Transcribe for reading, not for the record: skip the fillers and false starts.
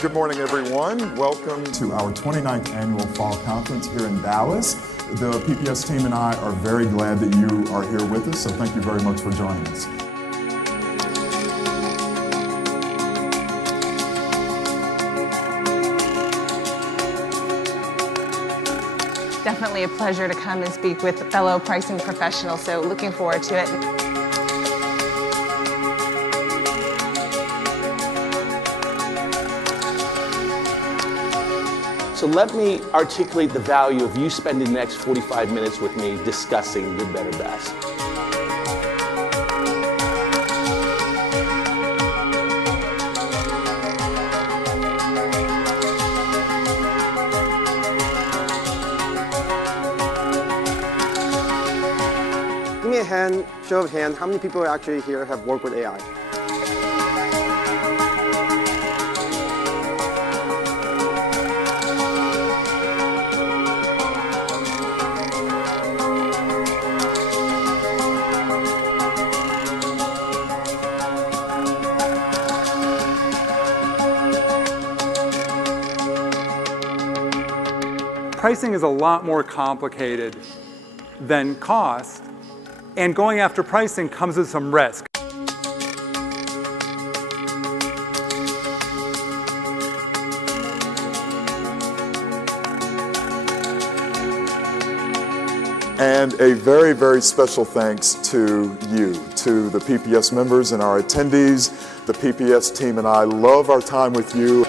Good morning, everyone. Welcome to our 29th annual Fall Conference here in Dallas. The PPS team and I are very glad that you are here with us, so thank you very much for joining us. Definitely a pleasure to come and speak with fellow pricing professionals, so looking forward to it. So let me articulate the value of you spending the next 45 minutes with me discussing good, better, best. Give me a show of hands, how many people actually here have worked with AI? Pricing is a lot more complicated than cost, and going after pricing comes with some risk. And a very, very special thanks to you, to the PPS members and our attendees. The PPS team and I love our time with you.